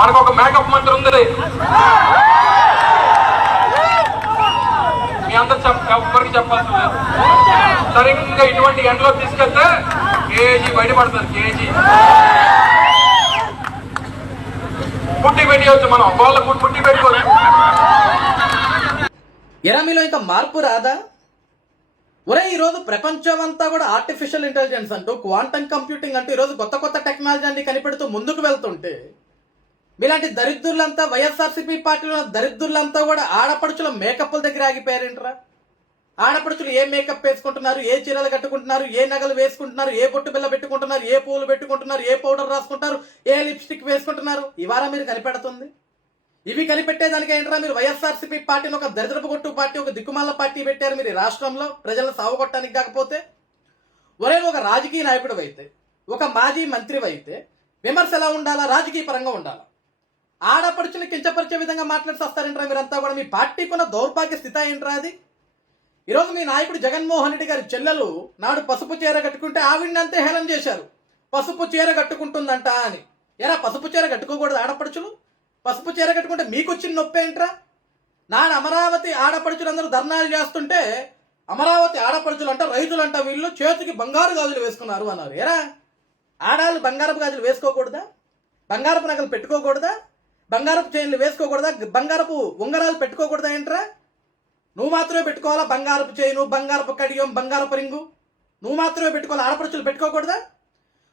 మనకు ఒక మేకప్ మంత్రి ఉంది. మీ అందరు ఎవరికి చెప్పాల్సి లేదు. సరిగ్గా ఇటువంటి ఎండలో తీసుకెళ్తే కేజీ బయటపడుతుంది. కేజీ పుట్టి పెట్టవచ్చు. మనం వాళ్ళ పుట్టి పెట్టుకోవచ్చు. మీలో ఇంకా మార్పు రాదా? ఒరే ఈరోజు ప్రపంచం అంతా కూడా ఆర్టిఫిషియల్ ఇంటెలిజెన్స్ అంటూ, క్వాంటమ్ కంప్యూటింగ్ అంటూ ఈరోజు కొత్త కొత్త టెక్నాలజీ అన్ని కనిపెడుతూ ముందుకు వెళ్తుంటే, మీలాంటి దరిద్రులంతా, వైఎస్ఆర్సీపీ పార్టీలో దరిద్రులంతా కూడా ఆడపడుచుల మేకప్ల దగ్గర ఆగిపోయారేంట్రా? ఆడపడుచులు ఏ మేకప్ వేసుకుంటున్నారు, ఏ చీరలు కట్టుకుంటున్నారు, ఏ నగలు వేసుకుంటున్నారు, ఏ బొట్టు బిల్ల పెట్టుకుంటున్నారు, ఏ పూలు పెట్టుకుంటున్నారు, ఏ పౌడర్ రాసుకుంటారు, ఏ లిప్స్టిక్ వేసుకుంటున్నారు, ఇవాళ మీరు కనిపెడుతుంది. ఇవి కనిపెట్టేదానికి ఏంట్రా మీరు వైఎస్ఆర్సీపీ పార్టీని ఒక దరిద్రపు కొట్టు పార్టీ, ఒక దిక్కుమాల పార్టీ పెట్టారు మీరు ఈ రాష్ట్రంలో ప్రజలను సాగుకొట్టడానికి. కాకపోతే ఒరే ఒక రాజకీయ నాయకుడు అయితే, ఒక మాజీ మంత్రి అయితే విమర్శ ఎలా ఉండాలా? రాజకీయ పరంగా ఉండాలా. ఆడపడుచుని కించపరిచే విధంగా మాట్లాడి వస్తారేంట్రా మీరంతా కూడా? మీ పార్టీకున్న దౌర్భాగ్య స్థితి ఏంట్రా అది? ఈరోజు మీ నాయకుడు జగన్మోహన్ రెడ్డి గారి చెల్లెలు నాడు పసుపు చీర కట్టుకుంటే ఆవిడ్ని అంతే హేళన చేశారు. పసుపు చీర కట్టుకుంటుందంట అని. ఎరా పసుపు చీర కట్టుకోకూడదు ఆడపడుచులు? పసుపు చీర కట్టుకుంటే మీకు వచ్చిన నొప్పి ఏంట్రా? నాడు అమరావతి ఆడపడుచులందరూ ధర్నాలు చేస్తుంటే అమరావతి ఆడపడుచులు అంట, రైతులు అంట, వీళ్ళు చేతికి బంగారు గాజులు వేసుకున్నారు అన్నారు. ఎరా ఆడాళ్ళు బంగారపు గాజులు వేసుకోకూడదా? బంగారపు నగలు పెట్టుకోకూడదా? బంగారపు చైన్లు వేసుకోకూడదా? బంగారపు ఉంగరాలు పెట్టుకోకూడదా ఏంట్రా? నువ్వు మాత్రమే పెట్టుకోవాలా బంగారపు చైను, బంగారపు కడియం, బంగారపు రింగు? నువ్వు మాత్రమే పెట్టుకోవాలా, ఆడపడుచులు పెట్టుకోకూడదా?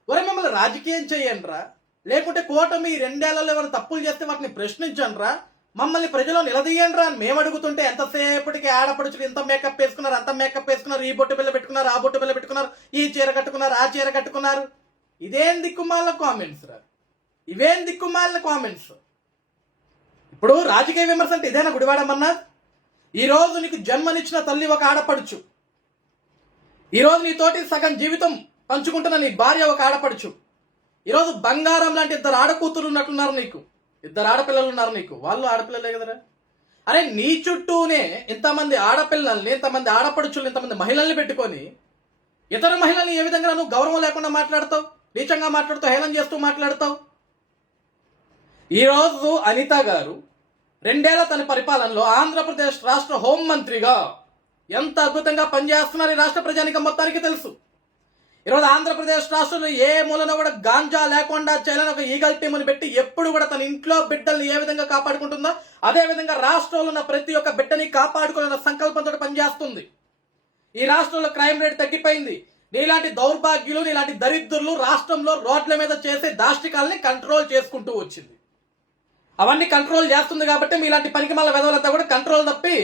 ఒరే మిమ్మల్ని రాజకీయం చేయండిరా, లేకుంటే కూటమి 2 ఏళ్లలో ఏమైనా తప్పులు చేస్తే వాటిని ప్రశ్నించండిరా, మమ్మల్ని ప్రజలు నిలదీయండిరా అని మేము అడుగుతుంటే ఎంతసేపటికి ఆడపడుచులు ఇంత మేకప్ వేసుకున్నారు, అంత మేకప్ వేసుకున్నారు, ఈ బొట్టు బిల్ల పెట్టుకున్నారు, ఆ బొట్టు బిల్ల పెట్టుకున్నారు, ఈ చీర కట్టుకున్నారు, ఆ చీర కట్టుకున్నారు. ఇదేం దిక్కుమాల కామెంట్స్ రా? ఇవేం దిక్కుమాలిన కామెంట్స్? ఇప్పుడు రాజకీయ విమర్శ అంటే ఇదేనా గుడివాడమన్నా? ఈరోజు నీకు జన్మనిచ్చిన తల్లి ఒక ఆడపడుచు, ఈరోజు నీతోటి సగం జీవితం పంచుకుంటున్న నీ భార్య ఒక ఆడపడుచు, ఈరోజు బంగారం లాంటి 2 ఆడకూతురు ఉన్నట్లున్నారు నీకు, 2 ఆడపిల్లలు ఉన్నారు నీకు. వాళ్ళు ఆడపిల్లలే కదరా? అరే నీ చుట్టూనే ఇంతమంది ఆడపిల్లల్ని, ఇంతమంది ఆడపడుచులు, ఇంతమంది మహిళల్ని పెట్టుకొని ఇతర మహిళల్ని ఏ విధంగా నువ్వు గౌరవం లేకుండా మాట్లాడతావు, నీచంగా మాట్లాడుతావు, హేళన చేస్తూ మాట్లాడతావు? ఈరోజు అనిత గారు 2 ఏళ్ల తన పరిపాలనలో ఆంధ్రప్రదేశ్ రాష్ట్ర హోంమంత్రిగా ఎంత అద్భుతంగా పనిచేస్తున్నారు ఈ రాష్ట్ర ప్రజానికం మొత్తానికి తెలుసు. ఈరోజు ఆంధ్రప్రదేశ్ రాష్ట్రంలో ఏ మూలన కూడా గాంజా లేకుండా చేయాలని ఒక ఈగల్ టీముని పెట్టి ఎప్పుడు కూడా తన ఇంట్లో బిడ్డల్ని ఏ విధంగా కాపాడుకుంటుందో అదే విధంగా రాష్ట్రంలో ఉన్న ప్రతి ఒక్క బిడ్డని కాపాడుకోవాలన్న సంకల్పంతో పనిచేస్తుంది. ఈ రాష్ట్రంలో క్రైమ్ రేట్ తగ్గిపోయింది. నీలాంటి దౌర్భాగ్యులు, నీలాంటి దరిద్రులు రాష్ట్రంలో రోడ్ల మీద చేసే దాష్టికాలని కంట్రోల్ చేసుకుంటూ వచ్చింది. అవన్నీ కంట్రోల్ చేస్తుంది కాబట్టి మీలాంటి పనికిమాల వెధవలంతా కూడా కంట్రోల్ తప్పి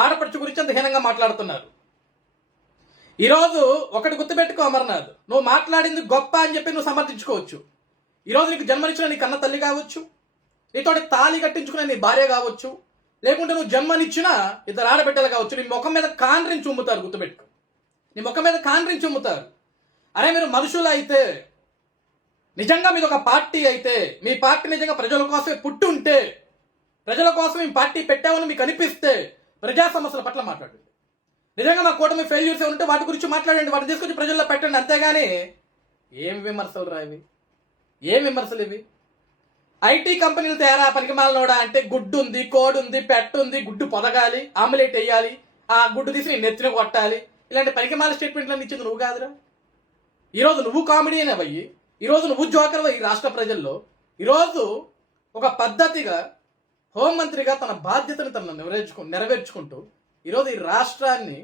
ఆడపడుచు గురించి అంత హీనంగా మాట్లాడుతున్నారు. ఈరోజు ఒకటి గుర్తుపెట్టుకో అమర్నాథ్, నువ్వు మాట్లాడింది గొప్ప అని చెప్పి నువ్వు సమర్థించుకోవచ్చు. ఈరోజు నీకు జన్మనిచ్చిన నీ కన్న తల్లి కావచ్చు, నీతోటి తాళి కట్టించుకునే నీ భార్య కావచ్చు, లేకుంటే నువ్వు జన్మనిచ్చిన 2 ఆడబిడ్డలు కావచ్చు. నీ ముఖం మీద కాండ్రించి ఉమ్ముతారు. గుర్తుపెట్టుకో, నీ ముఖం మీద కాండ్రించి ఉమ్ముతారు. అరే మీరు మనుషులు అయితే, నిజంగా మీది ఒక పార్టీ అయితే, మీ పార్టీ నిజంగా ప్రజల కోసమే పుట్టుంటే, ప్రజల కోసం ఈ పార్టీ పెట్టామని మీకు అనిపిస్తే ప్రజా సమస్యల పట్ల మాట్లాడండి. నిజంగా మా కూటమి ఫెయిల్యూర్స్ ఉంటే వాటి గురించి మాట్లాడండి, వాటిని తీసుకొచ్చి ప్రజల్లో పెట్టండి. అంతేగాని ఏం విమర్శలు రా ఇవి? ఏం విమర్శలు ఇవి? ఐటీ కంపెనీలు తయారా పనికిమాలనోడా అంటే గుడ్డు ఉంది, కోడి ఉంది, పెట్టు ఉంది, గుడ్డు పొదగాలి, ఆమ్లెట్ వేయాలి, ఆ గుడ్డు తీసి నీ నెత్తిన కొట్టాలి, ఇలాంటి పనికిమాల స్టేట్మెంట్లను ఇచ్చింది నువ్వు కాదురా. ఈరోజు నువ్వు కామెడీ అనేవయ్యి, ఈరోజు నువ్వు జోకర్ ఈ రాష్ట్ర ప్రజల్లో. ఈరోజు ఒక పద్ధతిగా హోంమంత్రిగా తన బాధ్యతను తను నెరవేర్చుకుంటూ ఈరోజు ఈ రాష్ట్రాన్ని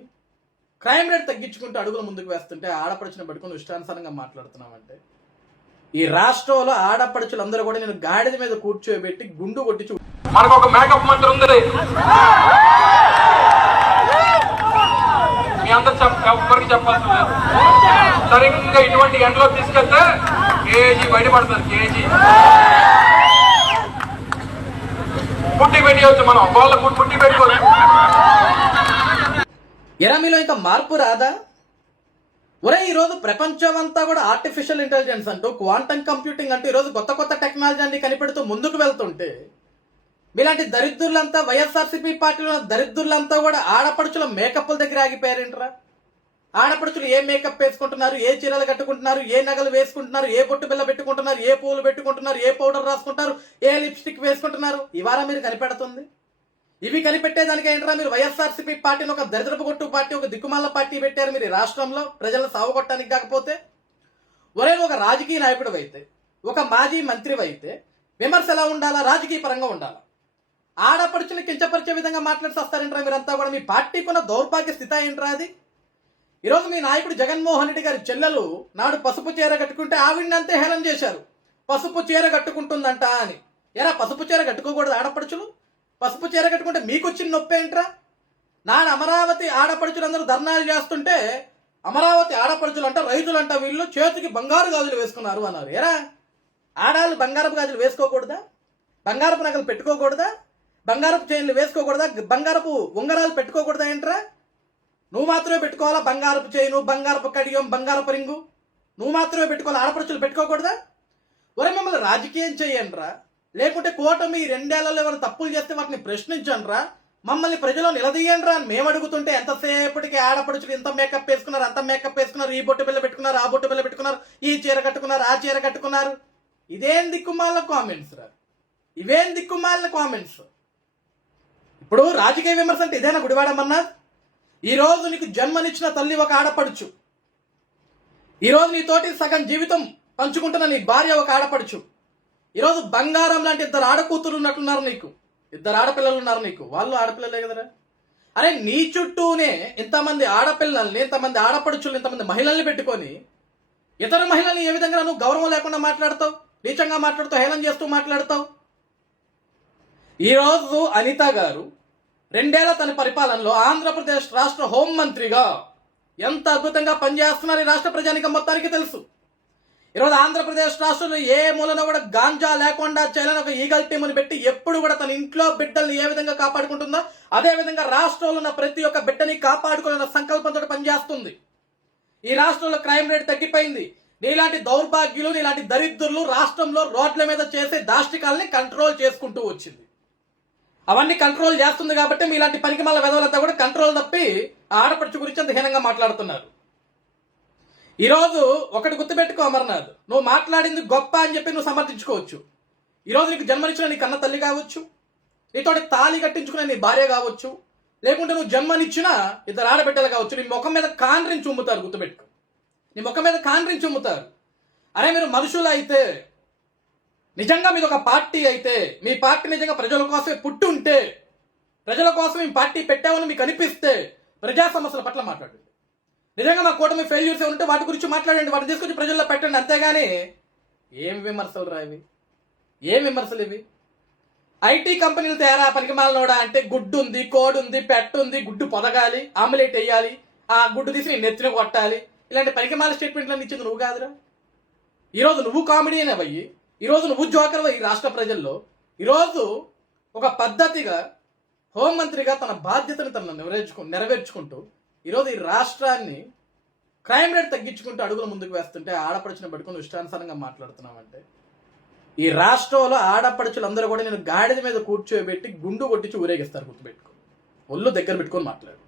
క్రైమ్ రేట్ తగ్గించుకుంటూ అడుగులు ముందుకు వేస్తుంటే ఆడపడుచుని పట్టుకుని ఇష్టానుసారంగా మాట్లాడుతున్నామంటే, ఈ రాష్ట్రంలో ఆడపడుచులందరూ కూడా నేను గాడిద మీద కూర్చోబెట్టి గుండు కొట్టి మనకు ఒక మేకప్ మంత్రి ఉంది. మీ అందరు ఎవరికి చెప్పాల్సి లేదు. సరిగ్గా ఇటువంటి ఎండలో తీసుకెళ్తే కేజీ బయటపడుతుంది. కేజీ పుట్టి పెట్టవచ్చు. మనం వాళ్ళ పుట్టి పెట్టుకోవచ్చు. మీలో ఇంకా మార్పు రాదా? ఒరే ఈరోజు ప్రపంచం అంతా కూడా ఆర్టిఫిషియల్ ఇంటెలిజెన్స్ అంటూ, క్వాంటమ్ కంప్యూటింగ్ అంటూ ఈరోజు కొత్త కొత్త టెక్నాలజీ అన్ని కనిపెడుతూ ముందుకు వెళ్తుంటే, మీలాంటి దరిద్రులంతా, వైఎస్ఆర్సీపీ పార్టీలో దరిద్రులంతా కూడా ఆడపడుచుల మేకప్ల దగ్గర ఆగిపోయారేంట్రా? ఆడపడుచులు ఏ మేకప్ వేసుకుంటున్నారు, ఏ చీరలు కట్టుకుంటున్నారు, ఏ నగలు వేసుకుంటున్నారు, ఏ బొట్టు బిల్ల పెట్టుకుంటున్నారు, ఏ పూలు పెట్టుకుంటున్నారు, ఏ పౌడర్ రాసుకుంటారు, ఏ లిప్స్టిక్ వేసుకుంటున్నారు, ఇవాళ మీరు కనిపెడుతుంది. ఇవి కనిపెట్టేదానికి ఏంట్రా మీరు వైఎస్ఆర్సీపీ పార్టీని ఒక దరిద్రపు కొట్టు పార్టీ, ఒక దిక్కుమాల పార్టీ పెట్టారు మీరు ఈ రాష్ట్రంలో ప్రజలను సాగుకొట్టడానికి. కాకపోతే ఒరే ఒక రాజకీయ నాయకుడు అయితే, ఒక మాజీ మంత్రి అయితే విమర్శ ఎలా ఉండాలా? రాజకీయ పరంగా ఉండాలా. ఆడపడుచుని కించపరిచే విధంగా మాట్లాడి వస్తారేంట్రా మీరంతా కూడా? మీ పార్టీకున్న దౌర్భాగ్య స్థితి ఏంట్రా అది? ఈరోజు మీ నాయకుడు జగన్మోహన్ రెడ్డి గారి చెల్లెలు నాడు పసుపు చీర కట్టుకుంటే ఆవిడ్ని అంతే హేళన చేశారు. పసుపు చీర కట్టుకుంటుందంట అని. ఎరా పసుపు చీర కట్టుకోకూడదు ఆడపడుచులు? పసుపు చీర కట్టుకుంటే మీకు వచ్చిన నొప్పి ఏంట్రా? నాడు అమరావతి ఆడపడుచులందరూ ధర్నాలు చేస్తుంటే అమరావతి ఆడపడుచులు అంట, రైతులంట, వీళ్ళు చేతికి బంగారు గాజులు వేసుకున్నారు అన్నారు. ఎరా ఆడాళ్ళు బంగారపు గాజులు వేసుకోకూడదా? బంగారపు నగలు పెట్టుకోకూడదా? బంగారపు చైన్లు వేసుకోకూడదా? బంగారపు ఉంగరాలు పెట్టుకోకూడదా ఏంట్రా? నువ్వు మాత్రమే పెట్టుకోవాలా బంగారపు చైను, బంగారపు కడియం, బంగారపు రింగు? నువ్వు మాత్రమే పెట్టుకోవాలా, ఆడపడుచులు పెట్టుకోకూడదా? ఒరే మిమ్మల్ని రాజకీయం చేయండిరా, లేకుంటే కూటమి 2 ఏళ్లలో ఏమైనా తప్పులు చేస్తే వాటిని ప్రశ్నించండిరా, మమ్మల్ని ప్రజలు నిలదీయండిరా అని మేము అడుగుతుంటే ఎంతసేపటికి ఆడపడుచులు ఇంత మేకప్ వేసుకున్నారు, అంత మేకప్ వేసుకున్నారు, ఈ బొట్టు బిల్ల పెట్టుకున్నారు, ఆ బొట్టు బిల్ల పెట్టుకున్నారు, ఈ చీర కట్టుకున్నారు, ఆ చీర కట్టుకున్నారు. ఇదేం దిక్కుమాల కామెంట్స్ రా, ఇవేం దిక్కుమాల కామెంట్స్. ఇప్పుడు రాజకీయ విమర్శ అంటే ఇదేనా గుడివాడమన్నా? ఈ రోజు నీకు జన్మనిచ్చిన తల్లి ఒక ఆడపడుచు, ఈరోజు నీతోటి సగం జీవితం పంచుకుంటున్న నీ భార్య ఒక ఆడపడుచు, ఈరోజు బంగారం లాంటి 2 ఆడకూతురు ఉన్నట్టున్నారు నీకు, 2 ఆడపిల్లలు ఉన్నారు నీకు, వాళ్ళు ఆడపిల్లలే కదరా. అరే నీ చుట్టూనే ఇంతమంది ఆడపిల్లల్ని, ఇంతమంది ఆడపడుచులు, ఇంతమంది మహిళల్ని పెట్టుకొని ఇతర మహిళల్ని ఏ విధంగా నువ్వు గౌరవం లేకుండా మాట్లాడతావు, నీచంగా మాట్లాడుతావు, హేళన చేస్తూ మాట్లాడతావు? ఈరోజు అనిత గారు 2 ఏళ్ల తన పరిపాలనలో ఆంధ్రప్రదేశ్ రాష్ట్ర హోంమంత్రిగా ఎంత అద్భుతంగా పనిచేస్తున్నారు ఈ రాష్ట్ర ప్రజానికం మొత్తానికి తెలుసు. ఈరోజు ఆంధ్రప్రదేశ్ రాష్ట్రంలో ఏ మూలన కూడా గాంజా లేకుండా చేయాలని ఒక ఈగల్ టీముని పెట్టి ఎప్పుడు కూడా తన ఇంట్లో బిడ్డల్ని ఏ విధంగా కాపాడుకుంటుందో అదే విధంగా రాష్ట్రంలో ఉన్న ప్రతి ఒక్క బిడ్డని కాపాడుకునే సంకల్పంతో పనిచేస్తుంది. ఈ రాష్ట్రంలో క్రైమ్ రేట్ తగ్గిపోయింది. నీలాంటి దౌర్భాగ్యులు, నీలాంటి దరిద్రులు రాష్ట్రంలో రోడ్ల మీద చేసే దాష్టికాలని కంట్రోల్ చేసుకుంటూ వచ్చింది. అవన్నీ కంట్రోల్ చేస్తుంది కాబట్టి మీలాంటి పనికిమాల వెధవలంతా కూడా కంట్రోల్ తప్పి ఆడపడుచు గురించి అంత హీనంగా మాట్లాడుతున్నారు. ఈరోజు ఒకటి గుర్తుపెట్టుకో అమర్నాథ్, నువ్వు మాట్లాడింది గొప్ప అని చెప్పి నువ్వు సమర్థించుకోవచ్చు. ఈరోజు నీకు జన్మనిచ్చిన నీ కన్న తల్లి కావచ్చు, నీతోటి తాళి కట్టించుకునే నీ భార్య కావచ్చు, లేకుంటే నువ్వు జన్మనిచ్చిన 2 ఆడబిడ్డలు కావచ్చు, నీ ముఖం మీద కాండ్రించి ఉమ్ముతారు. గుర్తుపెట్టుకో, నీ ముఖం మీద కాండ్రించి ఉమ్ముతారు. అరే మీరు మనుషులు అయితే, నిజంగా మీది ఒక పార్టీ అయితే, మీ పార్టీ నిజంగా ప్రజల కోసమే పుట్టుంటే, ప్రజల కోసం ఈ పార్టీ పెట్టామని మీకు అనిపిస్తే ప్రజా సమస్యల పట్ల మాట్లాడండి. నిజంగా మా కూటమి ఫెయిల్యూర్స్ ఉంటే వాటి గురించి మాట్లాడండి, వాటిని తీసుకొచ్చి ప్రజల్లో పెట్టండి. అంతేగాని ఏం విమర్శలు రా ఇవి, ఏం విమర్శలు ఇవి? ఐటీ కంపెనీలు తయారా పనికిమాలనోడా అంటే గుడ్డు ఉంది, కోడి ఉంది, పెట్ట ఉంది, గుడ్డు పొదగాలి, ఆమ్లెట్ వేయాలి, ఆ గుడ్డు తీసి నెత్తిన కొట్టాలి, ఇలాంటి పనికిమాల స్టేట్మెంట్లను ఇచ్చింది నువ్వు కాదురా. ఈరోజు నువ్వు కామెడీ అనేవయ్యి, ఈరోజు నువ్వు జోకర్ ఈ రాష్ట్ర ప్రజల్లో. ఈరోజు ఒక పద్ధతిగా హోంమంత్రిగా తన బాధ్యతను తను నెరవేర్చుకుంటూ ఈరోజు ఈ రాష్ట్రాన్ని క్రైమ్ రేట్ తగ్గించుకుంటూ అడుగులు ముందుకు వేస్తుంటే ఆడపడుచుని పట్టుకుని ఇష్టానుసారంగా మాట్లాడుతున్నావంటే ఈ రాష్ట్రంలో ఆడపడుచులందరూ కూడా నేను గాడిద మీద కూర్చోబెట్టి గుండు కొట్టించి ఊరేగిస్తారు. గుర్తుపెట్టుకో, ఒళ్ళు దగ్గర పెట్టుకొని మాట్లాడు.